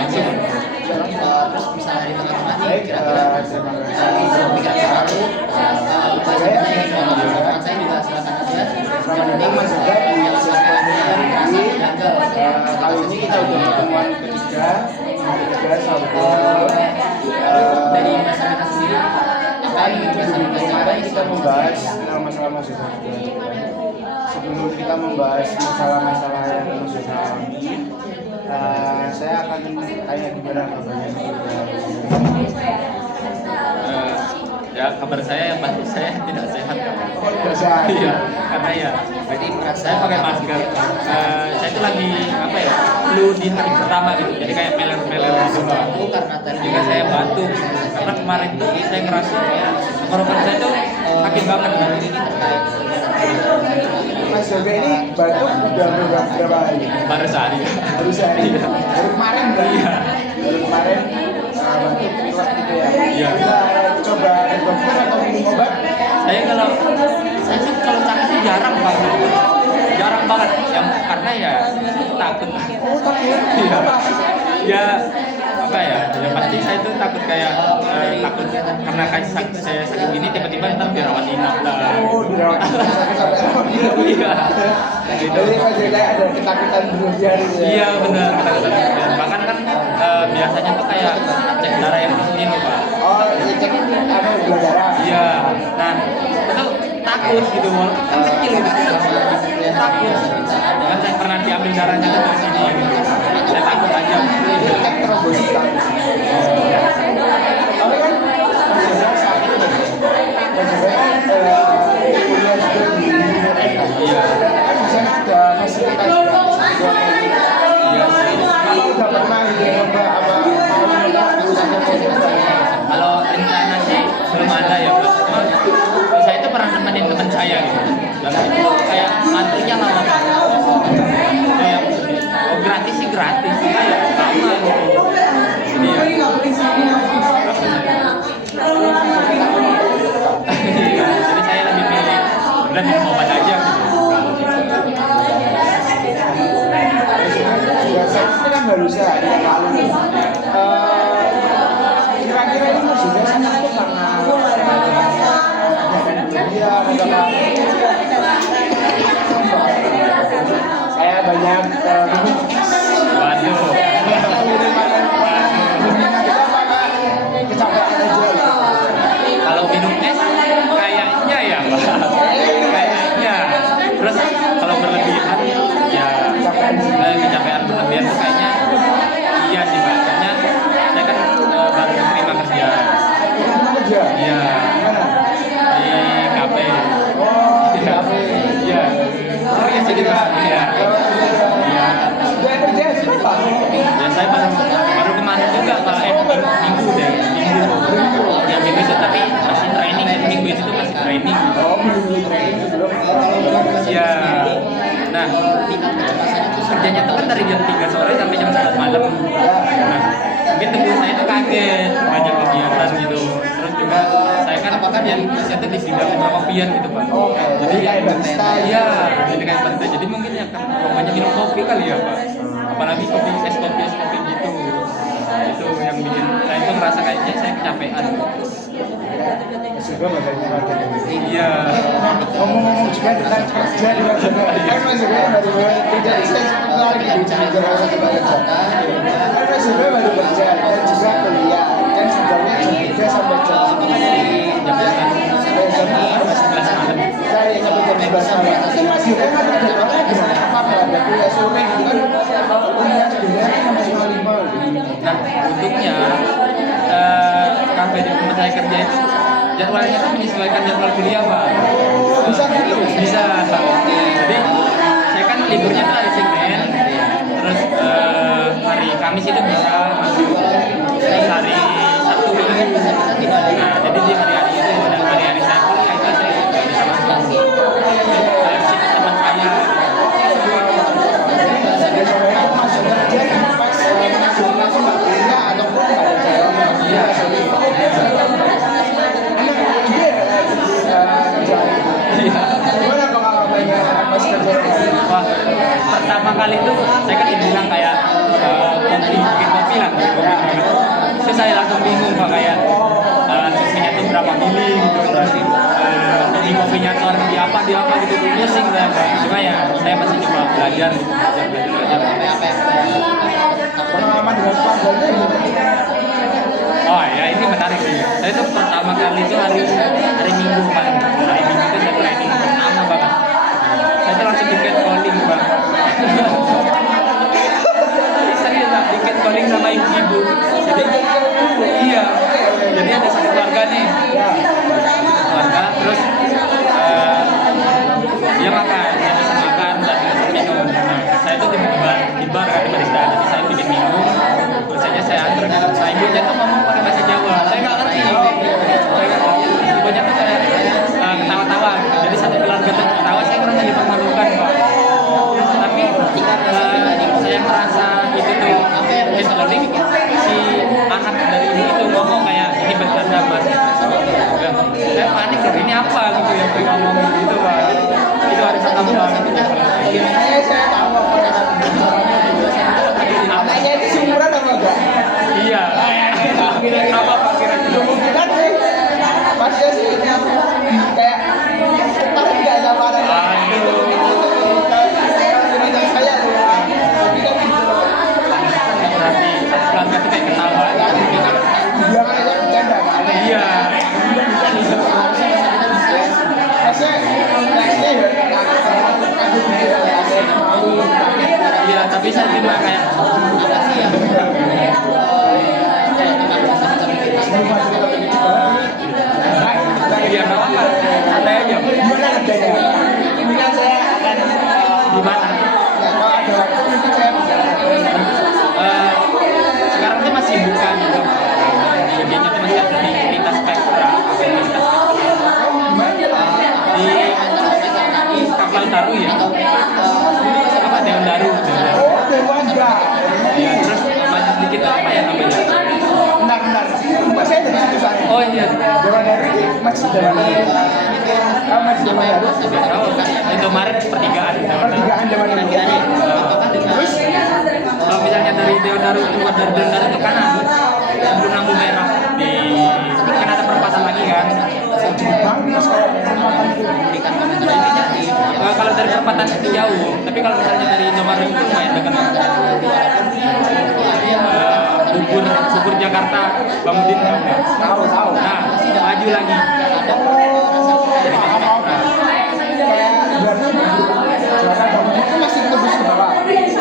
langsung. Terus misalnya di tengah-tengah nih kira-kira pikiran baru saya juga silakan aja. Selamat datang Mas Yoga di kali ini kita udah pertemuan ketiga dari masyarakat sendiri apa yang kemarin kita membahas masalah Mas Yoga. Sebelum kita membahas masalah-masalah yang Mas Yoga alami, saya akan tanya gimana kabarnya. Ya kabar saya yang pasti saya tidak sehat kan. Tidak sehat. Iya, karena ya berarti saya pakai masker. Saya itu lagi apa ya, flu di hari pertama gitu, jadi kayak meler-meler gitu Pak. karena tadi Juga saya batuk karena kemarin tuh saya ngerasa tenggorokan saya tuh sakit banget kan. Mas Yoga ini batuk udah berapa hari? Baru sehari. Baru sehari. Iya. Baru kemarin berarti. Iya. Baru kemarin batuk pilek gitu ya. Iya. Kita coba dokter atau minum obat. Saya sih kalau sakit sih jarang banget yang karena ya takut. Oh takut. Iya. Apa? Ya apa ya pasti saya tuh takut kayak takut karena saya sakit gini tiba-tiba ntar dirawat inap lah. Oh dirawat sampai Iya gitu. Jadi Mas Yoga ada ketakutan berlebihan gitu ya. Iya benar ketakutan. Bahkan kan biasanya tuh kayak cek darah yang rutin loh Pak. Oh cek gula darah. Iya, nah itu takut gitu, kan kecil gitu, takut. Kan saya pernah diambil darahnya kan dari sini, gitu. Saya takut aja. Cek trombosit takut. Tapi kan Mas Yoga saat ini Mas Yoga kan kuliah juga di UNS. Iya, Kan di sana ada fasilitas gratis buat iya sih. Kalau udah pernah gitu coba apa mau nyoba jurusan Kalau rencana sih belum ada ya, Pak. Cuma saya itu pernah nemenin teman saya gitu. Dan itu kayak antrinya lama banget. Kayak gratis sih gratis, cuma ya sama gitu. Jadi ya. Iya, jadi saya lebih milih udah minum obat aja gitu. Saya ini kan baru sehari yang lalu. Kira-kira ini Mas Yoga sangat tuh karena dia adalah saya banyak Waduh. kecapean aja. Kalau minum es kayaknya ya Pak. Kayaknya. Terus kalau berlebihan ya kecapean berlebihan tuh kayaknya iya sih Pak. Soalnya saya kan baru terima kerja. Kerja. Iya. Gimana? Di kafe. Oh, di kafe. Iya. Serius jadi Pak. Iya. Iya. Sudah kerja berapa? Ya saya baru kemarin juga Pak. Minggu deh. Minggu. Ya minggu itu tapi masih training. Minggu itu tuh masih training. Oh, minggu training sebelum. Iya. Nah, kerjanya tuh kan dari jam 3 sore sampai jam 1 malam. Nah, mungkin teman saya tuh kaget banyak kegiatan gitu. Terus juga saya kan yang biasanya di bidang perkopian gitu Pak. Jadi kayak barista. Iya, jadi kayak barista. Jadi mungkin ya kan banyak minum kopi kali ya Pak. Apalagi es kopi gitu. Itu yang bikin saya tuh ngerasa kayaknya saya kecapean. Mas Yoga badannya rada gede. Iya. Ngomong-ngomong juga tentang kerja di Mas Yoga. Kan Mas Yoga baru kerja, saya lagi bicara juga kerja. Kan Mas Yoga baru kerja dan juga kuliah. Kan sebenarnya jam 3 sampai jam 9. Jam 11 Sampai jam 11 malam. Saya sampai jam 11 malam. Tapi Mas Yoga kan jadwalnya gimana? Apa ada kuliah sore gitu kan? Kuliah sebenarnya sampai jam 5. Nah, untungnya kafe di tempat saya kerja itu jadwalnya tuh menyesuaikan jadwal kuliah Pak. Bisa gitu? Bisa. Jadi saya kan liburnya tuh hari Senin, terus hari Kamis itu bisa masuk, terus hari Sabtu itu bisa. Nah, jadi di hari-hari itu dan hari-hari saya kuliah itu saya nggak bisa masuk. Shift teman saya. Biasanya masuk kerja pas masuk langsung nggak kuliah ataupun nggak ada jalan. Iya. Gimana pengalamannya pas kerja? Wah, pertama kali itu saya kan bilang kayak kopi, bikin kopi kopi lah, kopi dulu. Terus saya langsung bingung Pak kayak susunya tuh berapa mili gitu, terus di kopinya tuh harus di apa gitu, pusing lah Pak. Cuma ya saya masih coba belajar gitu, belajar. Pengalaman dengan keluarganya gimana? Oh ya ini menarik sih. Saya tuh pertama kali itu hari Minggu Pak. Hari Minggu itu saya training pertama banget. Saya tuh langsung tiket calling Pak. Serius lah, tiket calling sama ibu. Jadi iya. Jadi ada satu keluarga nih. Keluarga terus dia makan, dia bisa makan dan minum. Nah, saya tuh di bar kan di barista. Jadi saya bikin minum. Terus aja saya antar. Nah ibunya tuh ngomong pakai bahasa Jawa. Saya nggak ngerti. Ibunya tuh kayak ketawa-tawa. Jadi satu keluarga tuh ketawa, saya merasa dipermalukan Pak. Tapi saya merasa itu tuh calling si anak dari ibu itu ngomong kayak ini bercanda Mas. Saya panik loh, ini apa gitu yang dia ngomong gitu Pak. Itu hari pertama banget. Saya tahu apa namanya itu sumuran apa enggak? Iya. Apa Pak kira-kira? Kan sih pasti sih kayak tertarik nggak sama anak itu kayak saya tuh tapi kan gitu Berarti keluarga tuh kayak ketawa. bilang aja bercanda kan Iya. Maksudnya Iya, tapi saya cuma kayak iya nggak apa-apa, santai aja. gimana kerjanya? Ini kan saya akan Gimana? ya kalau ada waktu mungkin saya bisa Sekarang tuh masih buka gitu. Bagiannya tuh masih ada di lintas spektra. Di kapal Daru ya. Apa Dewan Daru? oh Dewanja Ya, terus maju sedikit apa ya namanya? benar rumah saya dari situ sana Oh iya. Dewan Daru ini masih Dewan Daru kamu masih Dewan Daru Oh, Indomaret pertigaan. pertigaan Dewan Daru Terus kalau misalnya dari Dewan Daru keluar dari Dewan Daru itu kanan sebelum lampu merah di kan ada perempatan lagi kan. bagus kalau perempatan itu Kalau dari perempatan itu jauh, tapi kalau misalnya dari Indomaret itu lumayan dekat. Bubur Jakarta Bangudin tahu nggak? tahu Nah, maju lagi. kayak berarti Jakarta Bangudin itu masih tembus ke bawah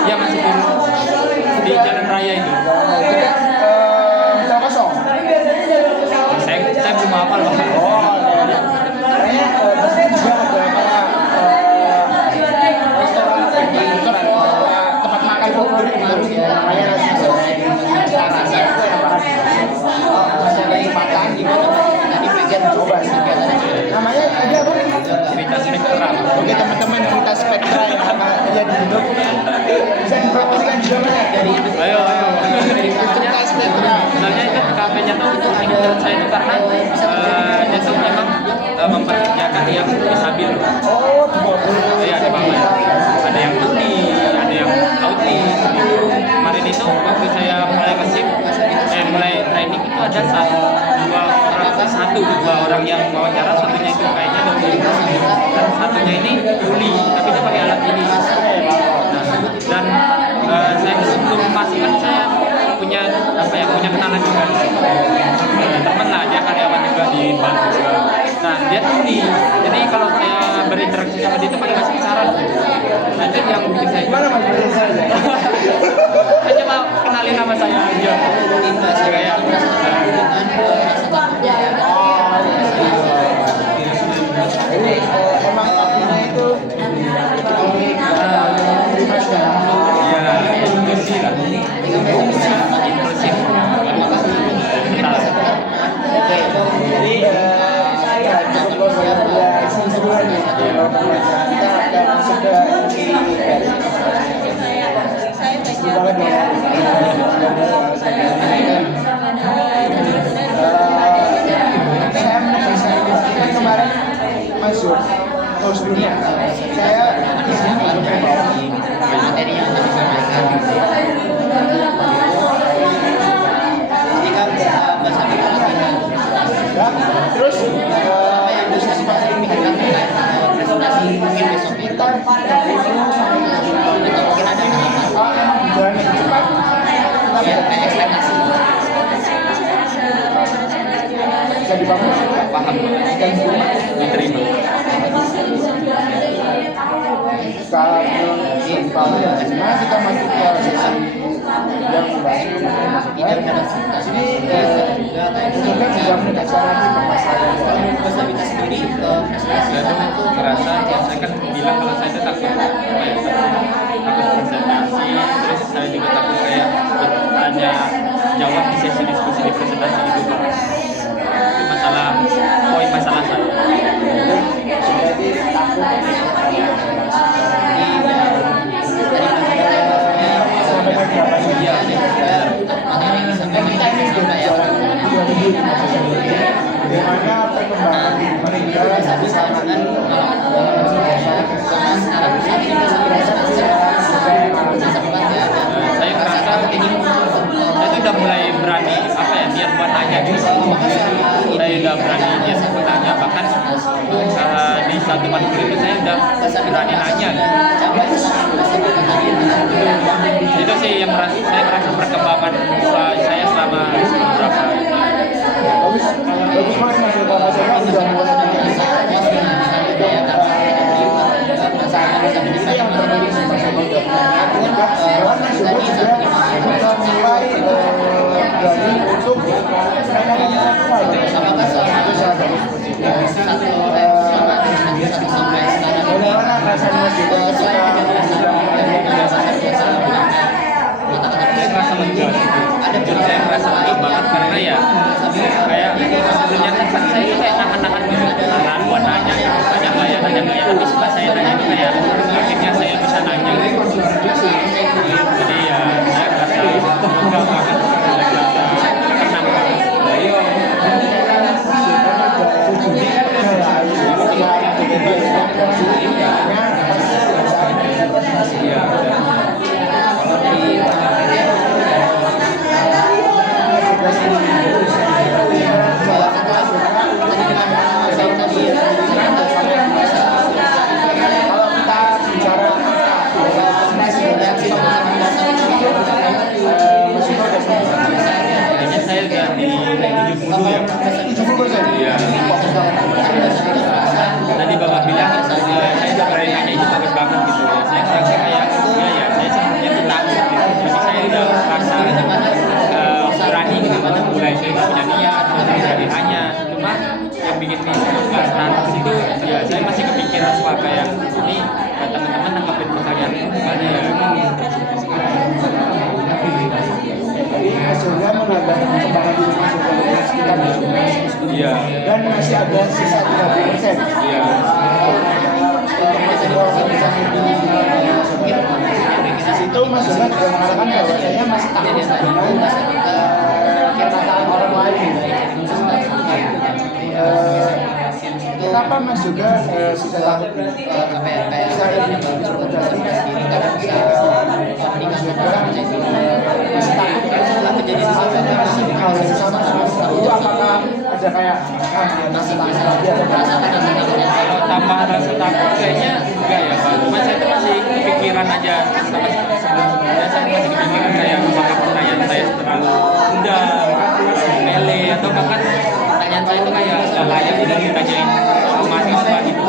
Ya masih turun di jalan raya itu. bisa kosong Saya belum hafal Pak. kayaknya di sini juga ada kayak restoran tempat makan favorit namanya nasi goreng rasa itu yang banget masih ada kesempatan gimana nanti belajar coba sih namanya ada apa Cerita spektra. oke teman-teman cerita spektra yang akan terjadi di hidup bisa dipromosikan juga mana dari Ayo. cerita spektra Sebenarnya itu kafenya tuh unik menurut saya itu karena dia tuh memang memperkerjakan yang disabil. oh di bawah Iya di bawah. Ada yang tuli, ada yang autis. Kemarin itu waktu saya mulai ke SIP, mulai training itu ada dua orang yang wawancara, satunya itu kayaknya dari dan satunya ini tuli, tapi dia pakai alat ini. Nah, dan saya sebelum masuk kan saya punya kenalan juga. Teman lah dia karyawan juga di bank juga. Nah dia tuli, jadi kalau saya berinteraksi sama dia itu pakai bahasa isyarat. Nah itu yang bikin saya gimana mas saya saya coba kenalin nama saya aja. Kayak ini emang kakinya itu ya inklusi lah, inklusif. jadi ya cukup ya seru-seruan ya kita akan masuk ke inti dari paham diterima. Kalau nah kita masuk ke sesi yang membahas ini juga menegaskan lagi permasalahan sendiri Saya tuh ngerasa saya kan bilang kalau saya tuh takut presentasi, terus saya juga takut kayak tanya jawab di sesi diskusi di presentasi itu Pak. Itu masalah masalah saya. jadi takut Iya. bagaimana perkembangan mereka sama Saya ngerasa saya tuh udah mulai berani niat buat nanya gitu. Saya udah berani niat buat nanya, bahkan di satu matkul itu saya udah berani nanya. Itu sih yang saya merasa perkembangan saya selama beberapa bagus banget mas kalau saya udah mulai ini yang terjadi mas juga mulai berani untuk menanyakan bagaimana rasanya mas juga ketika saya merasa lega gitu. Saya merasa lega banget karena ya kayak ternyata kan saya itu kayak nahan-nahan gitu, nahan buat nanya nggak ya tapi setelah saya nanya itu kayak akhirnya saya bisa nanya gitu. Jadi ya saya merasa lega banget, tenang kayaknya saya udah di 70 ya. 70%. Iya. Tadi Bapak bilang saya udah berani nanya itu bagus banget gitu ya. Saya merasa kayak ya saya sebenarnya tuh takut gitu. Tapi saya udah merasa berani gitu untuk mulai saya udah punya niat berani nanya. Cuma yang bikin nggak status itu ya saya masih kepikiran soal kayak ini teman-teman nanggapin pertanyaan gimana ya. Jadi hasilnya menambah perkembangan diri mas juga sekitar Iya. dan masih ada sisa 30%. Iya. Di situ Mas Yoga juga mengatakan bahwasanya masih takut dengan perkataan orang lain. Kenapa Mas juga sudah takut? Bisa lebih dari Mas Yoga masih takut masih hal yang sama itu apakah ada kayak masih takut lagi atau Kalau tambah rasa takut kayaknya enggak ya Pak. Cuma saya tuh masih kepikiran aja sebelum-sebelumnya saya masih kepikiran kayak apakah pertanyaan saya terlalu mudah, mele atau bahkan pertanyaan saya itu kayak nggak layak gitu ditanyain mahasiswa gitu.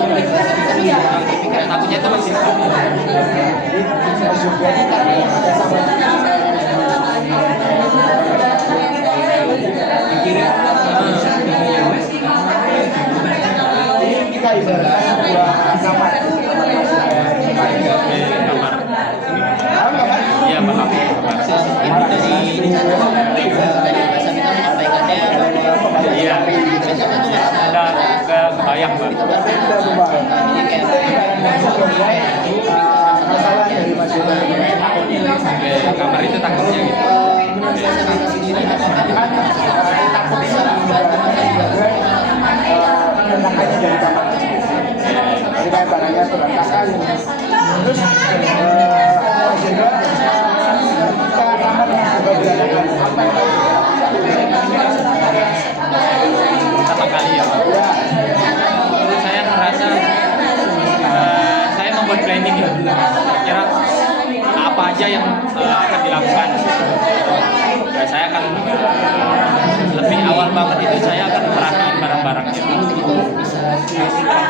Takutnya itu masih Mas Yoga ini karena ada sama kita ibaratkan sebuah kamar. Iya paham. Iya. Udah kebayang Pak. Masalah dari Mas Yoga Kamar itu takutnya gitu. menenangkannya dari kamar jadi kayak barangnya berantakan terus Mas Yoga ketika kamar Mas Yoga berantakan apa yang Pertama kali ya Pak. Terus saya merasa saya membuat planning ya. Kira apa aja yang akan dilakukan. Saya akan lebih awal banget itu saya akan merhatiin barang barangnya itu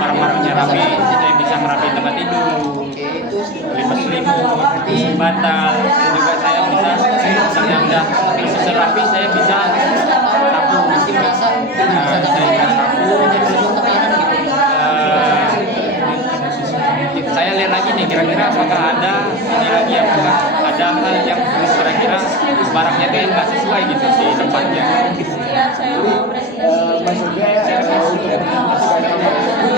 barang-barangnya rapi, saya bisa ngerapiin tempat tidur, selimut, bantal, dan juga saya bisa yang udah selesai rapi saya bisa sapu, saya sapu. Saya lihat lagi nih kira-kira apakah ada ini lagi apakah ada hal yang kira-kira barangnya itu yang nggak sesuai gitu di tempatnya. Maksudnya untuk memasukkan kamar itu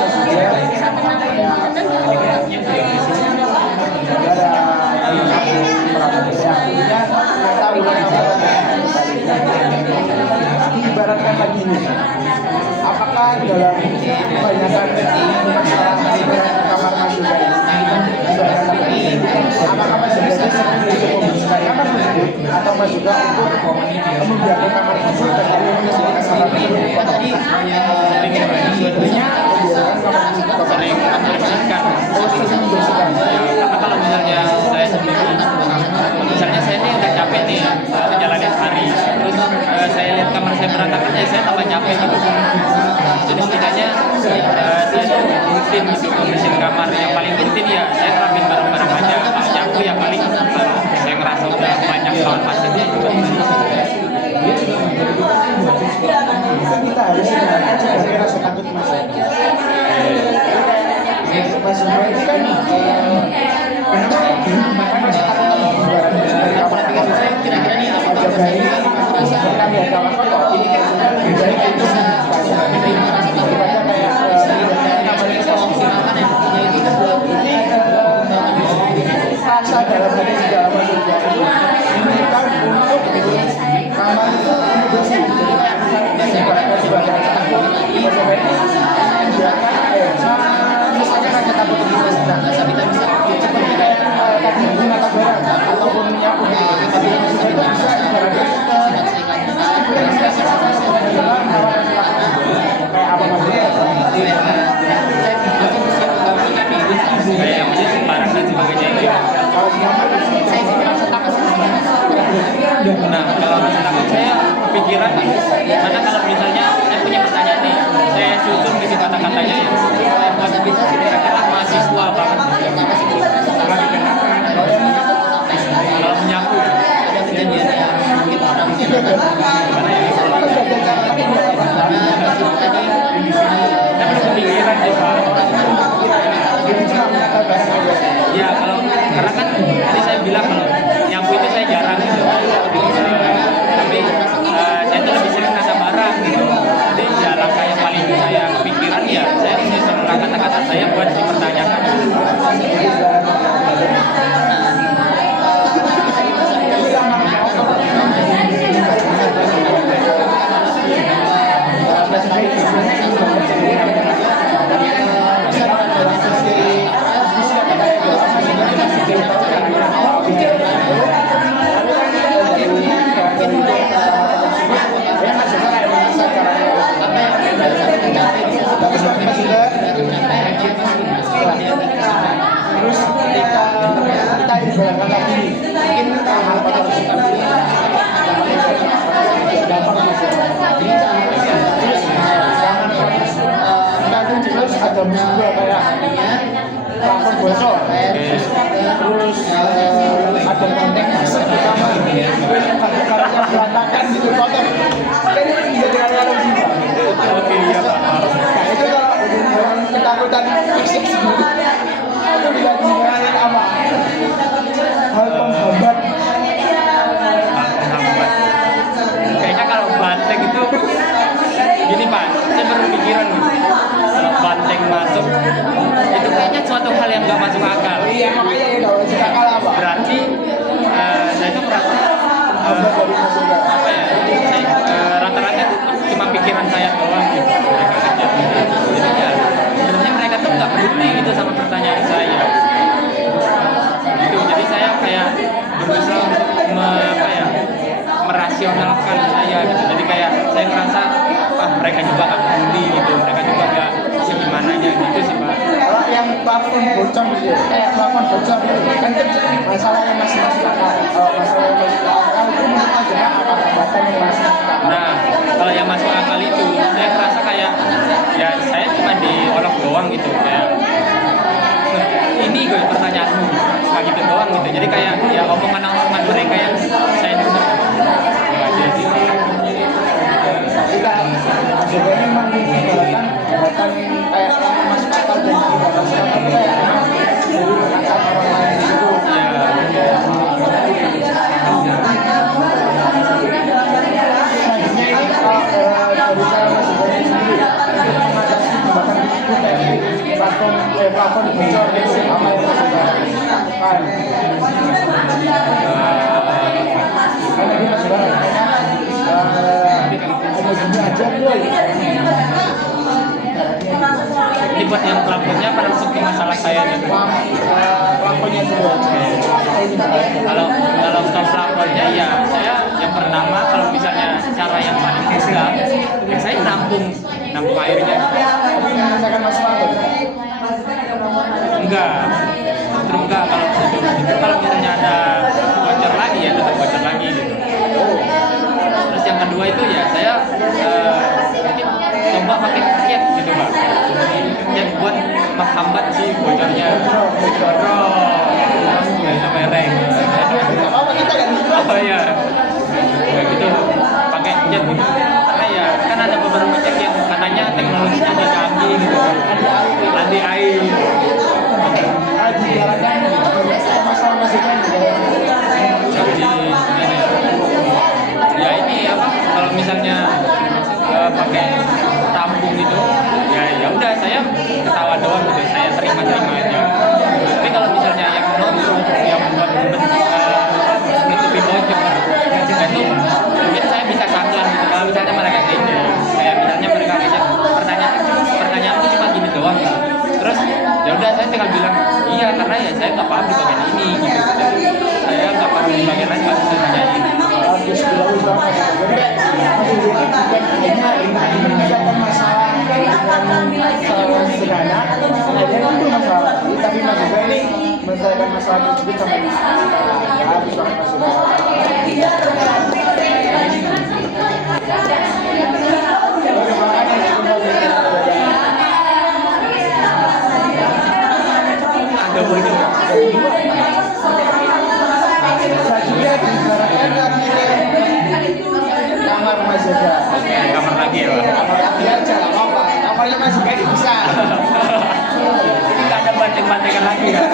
maksudnya ibaratkan lagi ini, apakah dalam kebanyakan masalah ibarat kamar masukan ibaratkan lagi apakah maksudnya seperti itu membersihkan kamar tersebut atau maksudnya untuk membiarkan kamar tersebut terlalu menyediakan kamar tersebut Tadi sebenarnya membiarkan kamar tersebut sering membersihkan. membersihkan Karena kalau misalnya saya sendiri, misalnya saya ini udah capek nih menjalani hari, terus saya lihat kamar saya berantakan, ya saya tambah capek gitu. Jadi setidaknya saya tuh rutin gitu membersihin kamar. Yang paling penting ya saya rapin barang-barang aja. Kalau nyapu ya paling saya ngerasa udah banyak tahun pasirnya juga. Kita harus sebagai rasa takut maksudnya. Maksudnya itu kan rasa takut kira-kira nih apa ada bayi kita lihat kamar kotor ini kan lebih baik itu daripada kayak kamar itu rasa dalam hati segala maksudnya bukan untuk kamar itu bersih jadi kayak misalnya sebagai rasa takut maksudnya misalnya rasa takut itu seperti kayak tadi menggunakan barang ataupun menyapu tapi itu bisa ibaratkan kayak apa maksudnya Kayak menjadi barang dan sebagainya itu. kalau nyaman saya sih rasa takut Nah, kalau rasa takut saya pikiran, mana kalau misalnya saya punya pertanyaan nih, saya susun gitu kata-katanya ya, saya buat kira-kira mahasiswa banget. Kalau menyapu, ada kejadian yang mungkin orang gimana ya? saya belum kepikiran sih Pak. Ya kalau karena kan tadi saya bilang kalau nyapu itu saya jarang gitu. Tapi saya tuh lebih sering nasa barang gitu. Jadi ya langkah yang paling saya kepikiran ya saya menyusun kata-kata saya buat dipertanyakan. Terus kita ibaratkan lagi mungkin hal kotor kita gampang maksudnya. Terus terus ada musibah kayak plafon bocor, terus ada kontak masuk di kamar, terus kamarnya berantakan gitu kotor. Kan itu menjadi hal yang musibah. Oke iya Pak. Nah itu kalau orang ketakutan fisik itu dikatakan apa? Hal penghambat. Kayaknya kalau banteng itu gini Pak, saya baru pikiran nih. Kalau banteng masuk itu kayaknya suatu hal yang nggak masuk akal. Iya makanya ya kalau suka kalah apa? Berarti saya tuh merasa Hambat dari masukan. apa ya? Rata-rata itu cuma pikiran saya doang gitu. Mereka kerja. Jadi ya sebenarnya mereka tuh nggak peduli gitu sama pertanyaan saya. Gitu. Jadi saya kayak berusaha untuk merasionalkan saya gitu. Jadi kayak saya ngerasa mereka juga nggak peduli gitu. Mereka juga nggak segimana gitu sih Pak. Kalau yang plafon bocor gitu, kayak plafon bocor itu kan masalahnya masih masuk akal. Kalau masalahnya masuk akal itu menurut aja apa hambatan yang masih masuk akal. Nah, kalau yang masuk akal itu, saya ngerasa kayak doang gitu. Jadi kayak ya omongan mereka yang saya dengar ya, jadi kita sebenarnya memang ibaratkan kayak yang masuk akal dan tidak masuk akal itu kayak jadi mengangkat orang lain itu. Selanjutnya ini dari saya Mas Ibrahim sendiri mengatasi bahkan itu kayak plafon bocor itu apa yang Mas Ibrahim lakukan? Karena dia Mas Ibrahim hanya gini aja boy. ini buat yang plafonnya pada untuk masalah saya gitu. Plafonnya dulu. Kalau untuk plafonnya ya saya yang pertama kalau misalnya cara yang paling mudah ya saya nampung airnya. Tapi menyelesaikan masalah tuh. Enggak, justru enggak kalau itu kalau misalnya ada bocor lagi ya tetap bocor lagi gitu. Terus yang kedua itu ya saya mungkin coba pakai cat gitu Pak, cat buat menghambat si bocornya. Itu merek. Apa kita kan? Oh iya, kayak gitu pakai cat gitu. Karena ya kan ada beberapa cat yang katanya teknologinya udah canggih gitu, anti air. Dijalankan masalah masukan Ya ini apa kalau misalnya pakai tampung gitu ya udah saya ketawa doang gitu, saya terima aja. Tapi kalau misalnya yang nonton yang buat menutupi bocor itu mungkin saya bisa sangklan gitu. Kalau misalnya mereka kayak misalnya mereka pertanyaanku cuma gini doang gitu. Terus ya udah saya tinggal bilang iya karena ya saya nggak paham di bagian ini gitu. Saya nggak paham di bagian lain nggak bisa nanyain. bagus bagus banget. Jadi masih jadi bukan hanya menyelesaikan masalah dengan sederhana, kemudian itu masalah. Tapi Mas juga ini menyelesaikan masalah tersebut sampai habis banget Mas juga. Ada boleh. Selanjutnya diibaratkan dari kamar Mas Yoga. Oke, kamar lagi ya Pak. Kamar lagi aja, nggak apa-apa. Kamarnya Mas Yoga ini bisa. Ini nggak ada banting-bantingan lagi ya.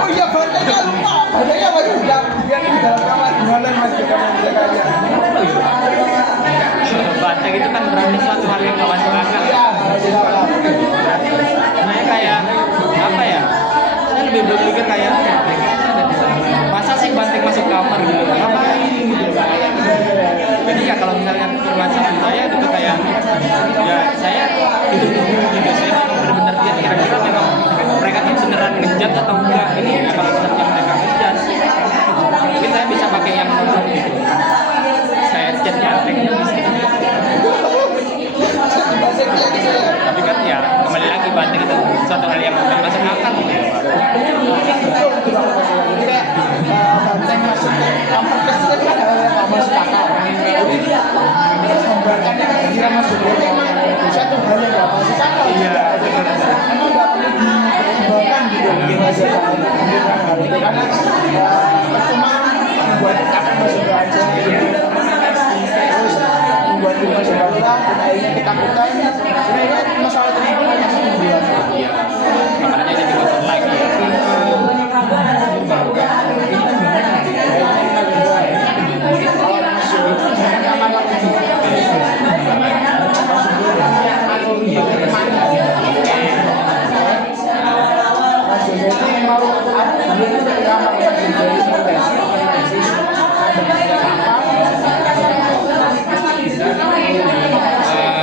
Oh iya, bantengnya lupa. Bantengnya Mas Yoga. Dia di dalam kamar gimana Mas Yoga mengerjakannya? Banteng itu kan berarti suatu hal yang nggak masuk akal. Iya, Mas Yoga. Nah, kayak apa ya? Saya lebih berpikir kayak masa sih banteng masuk kamar gitu? Ngapain gitu? Jadi ya kalau misalnya permasalahan saya itu kayak ya saya duduk gitu, saya memang benar-benar lihat kira-kira memang mereka tuh beneran ngejat atau enggak ini ya kalau misalnya mereka ngejat mungkin saya bisa pakai yang normal gitu, saya cat banteng tapi kan ya kembali lagi banteng itu suatu hal yang bukan masuk akal gitu. Banteng masuk ke kamar kecil kan hal yang nggak masuk akal. Jadi membantannya kira masuk ke satu hal yang nggak masuk akal. Iya, Emang nggak perlu dipertimbangkan gitu Mas Yoga. Karena percuma membuat akan masuk ke aja. Terus membuat Mas Yoga pulang dan akhirnya ketakutan. Kira-kira masalah tersebut masih dibuat. Iya, kamarnya jadi kotor lagi ya.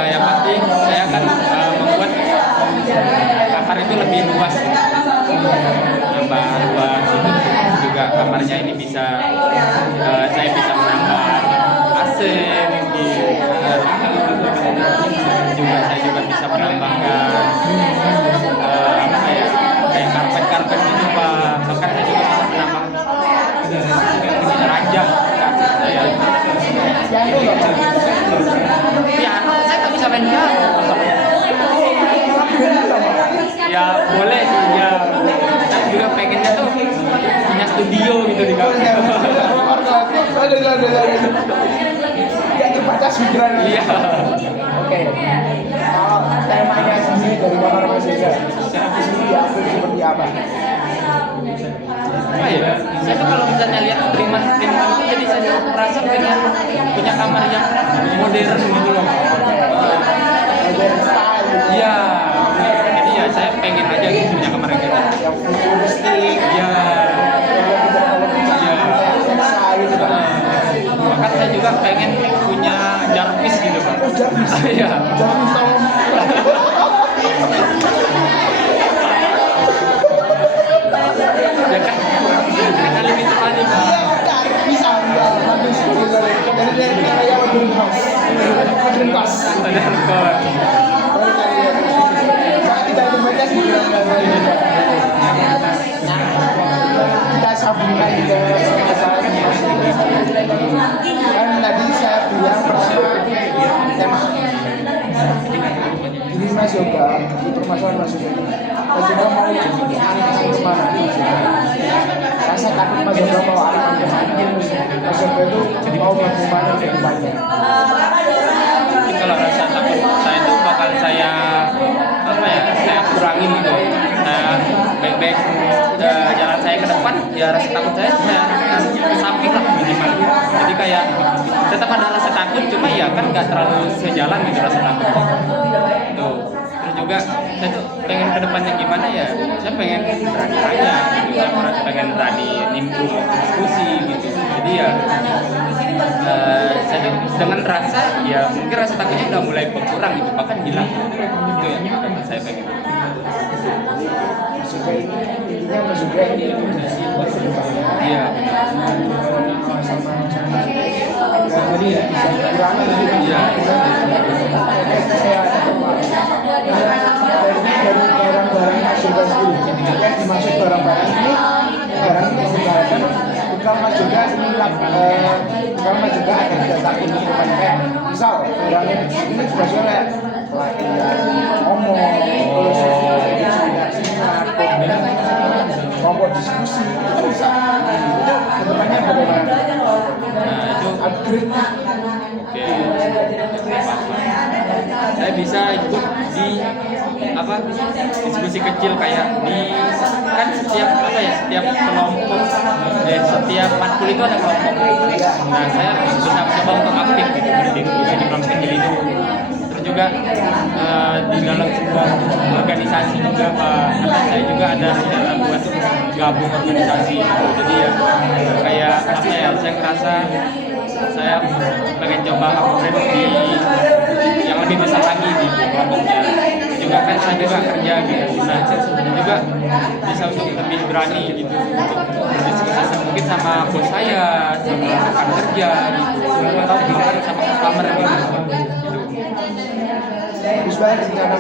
Yang pasti saya akan membuat kamar itu lebih luas, nambah luas itu juga kamarnya ini bisa saya bisa menambah AC mungkin juga saya juga bisa menambahkan apa ya kayak karpet gitu Pak, bahkan saya juga bisa menambah ranjang kasur saya. Piano saya nggak bisa main piano. Ya boleh sih ya. Saya juga pengennya tuh punya studio studio gitu di kamar. Gak terbatas pikiran. Iya. Oke. Kalau temanya sendiri dari kamar Mas Yoga, di sini diambil seperti apa? Apa ya? Saya tuh kalau misalnya lihat prima itu jadi saya merasa pengen punya kamar yang modern gitu loh. Modern style gitu. Iya. Jadi ya saya pengen aja gitu punya kamar yang gitu. Yang futuristik. Iya. Yang tidak terlalu biasa gitu kan. Bahkan saya juga pengen punya Jarvis gitu Pak. Jarvis. Iya. Jarvis tolong. Ya kan? Kali itu tadi Pak. Bisa bagus gitu. Jadi dia kayak modern house. Modern house. Modern house. Tidak terbatas kita sambungkan ke masalah kan tadi saya bilang pertama tema ini Mas Yoga itu permasalahan Mas Yoga Mas Yoga mau kemana rasa takut Mas Yoga mau arahkan kemana Mas Yoga itu mau bagaimana ke depannya. Jadi kalau rasa takut saya itu bakal saya kurangin gitu. Saya baik-baik jalan saya ke depan, ya rasa takut saya samping lah minimal. Jadi kayak tetap ada rasa takut, cuma ya kan nggak terlalu sejalan gitu rasa takut. Tuh. Terus juga saya tuh pengen ke depannya gimana ya? Saya pengen berani aja gitu. Saya pengen berani nimbrung diskusi gitu. Jadi ya saya tuh dengan rasa ya mungkin rasa takutnya udah mulai berkurang gitu, bahkan hilang. Itu yang saya pengen. Juga intinya Mas Yoga ini buat ke depannya. Iya. Sama-sama jadi bisa dikurangi gitu. Iya. Saya dari barang-barang Mas Yoga sendiri yang dimaksud barang-barang ini barang ini sebenarnya bukan Mas Yoga ini bukan Mas Yoga ada jasa ini kayak misal barangnya ini sebenarnya pelatihan ngomong terus kelompok diskusi itu bisa itu kedepannya bagaimana? Nah itu Upgrade. oke. Saya bisa ikut di diskusi kecil kayak di kan setiap setiap kelompok setiap matkul itu ada kelompok. Nah saya bisa coba untuk aktif gitu berdiskusi di kelompok kecil itu. Terus juga di dalam sebuah organisasi juga saya juga ada rencana buat gabung organisasi. Jadi ya kayak saya ngerasa saya pengen coba upgrade di yang lebih besar lagi di kelompoknya. Juga kan saya juga kerja gitu, nah juga bisa untuk lebih berani gitu untuk berdiskusi mungkin sama bos saya, sama rekan kerja gitu, atau bahkan sama customer gitu. Terus banget rencana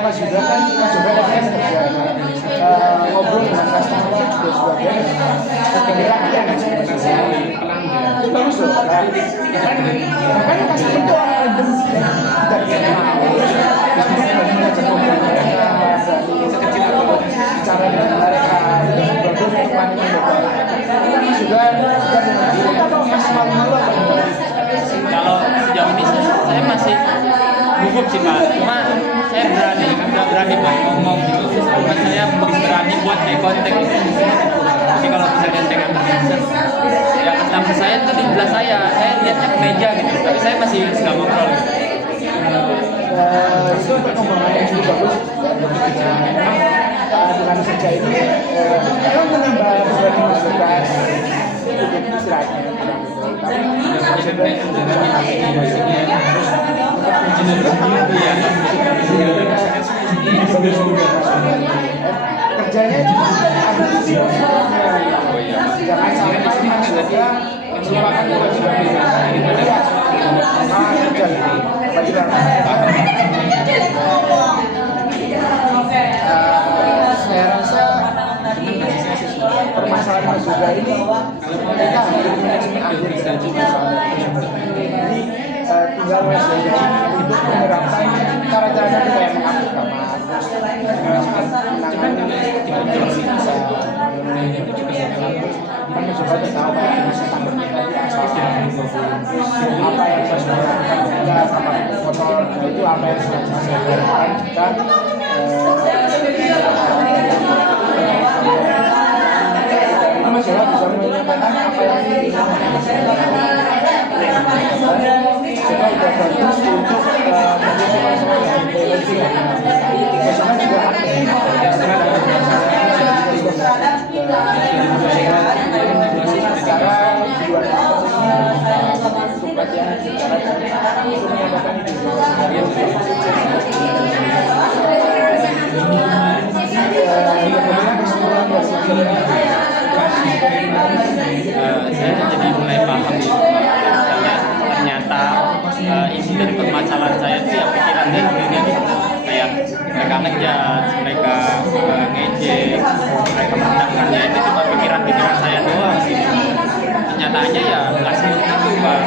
Mas Yoga dan juga Mas Yoga kan kan kerja ngobrol dengan customer itu juga sebagai latihan itu bagus loh kan customer itu orang random tidak kenal kita berani ngajak ngobrol mereka bicara dengan mereka itu bagus untuk wanita Mas Yoga atau Mas malu apa Kalau sejauh ini saya masih gugup sih Pak, cuma saya udah berani buat ngomong gitu, cuma saya belum berani buat eye contact gitu. Jadi kalau misalnya dengan teman ya ketemu saya tuh di sebelah saya lihatnya ke meja gitu, tapi saya masih nggak ngobrol gitu. Itu perkembangan yang cukup bagus dengan kerja ini memang menambah beban tugas untuk istirahatnya kerjanya jangan sampai Mas Yoga melupakan kewajiban saya rasa permasalahan Mas Yoga ini kita hampir akhir dari permasalahan ini tinggal Mas Yoga untuk menerapkan cara-cara kita yang mengakui kamar terus menangkan kan tinggal bisa kan coba tahu apa bisa tanggung tadi asal apa yang saya sudah lakukan juga sama foto itu apa yang sudah saya lakukan juga Mas Jawa bisa menyampaikan apa yang sudah bagus untuk menjadi masalah yang lebih bersama juga cara tujuan supaya cara untuk menyampaikan saya jadi mulai paham gitu Pak. Ternyata isi dari permasalahan saya itu ya pikiran saya sebenarnya kayak mereka ngejudge, mereka ngejek, mereka merendahkannya itu cuma pikiran-pikiran saya doang gitu. Kenyataannya ya nggak seperti itu Pak.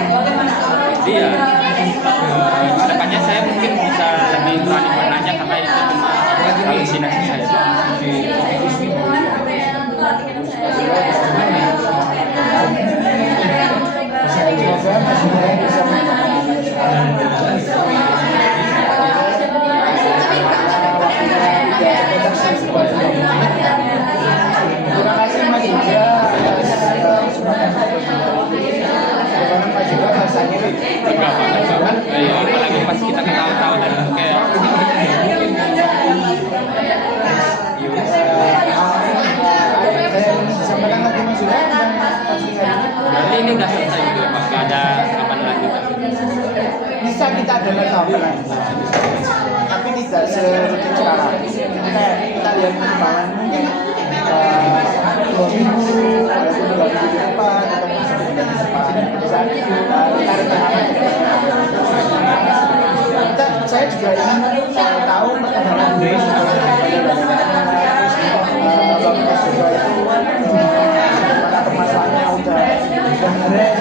Jadi ya kedepannya saya mungkin bisa lebih berani menanya karena itu cuma halusinasi saya. Terima kasih Mas Indra atas kesempatan bagaimana Mas juga rasanya Enggak banget. Ayo, apalagi pas kita ketawa-tawa dan kayak saya sampaikan lagi Mas juga berarti ini udah selesai gitu Pak, nggak ada kapan lanjutan. bisa kita adalah tawaran lagi tapi tidak serutin sekarang kita lihat perkembangan mungkin 2 minggu walaupun 2 minggu ke depan atau mungkin sebulan ke depan bisa kita rencanakan saya juga ingin tahu perkembangan dari Bang Mas juga itu bagaimana permasalahannya udah beres